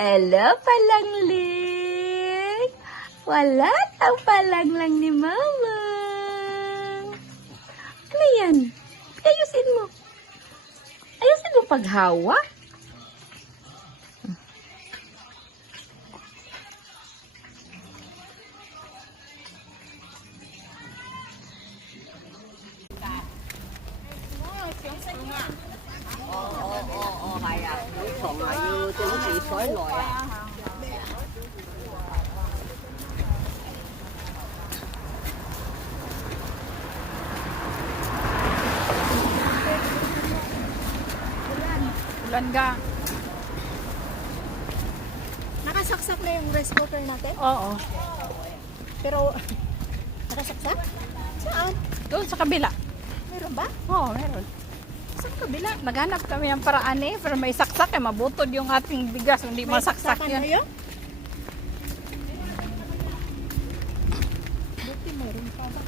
Hello, palangling. Wala ang palanglang ni Mama. Ano yan? Ayusin mo. Ayusin mo paghawa. Ulan ka. Nakasaksak na yung rice cooker natin? Oo. Pero, nakasaksak? Saan? Doon sa kabila. Meron ba? Oo, meron. Saan kabila? Naghanap kami ng paraan pero may saksak mabutod yung ating bigas, hindi May masaksak saksakan yan. kayo? Buti meron pa ba?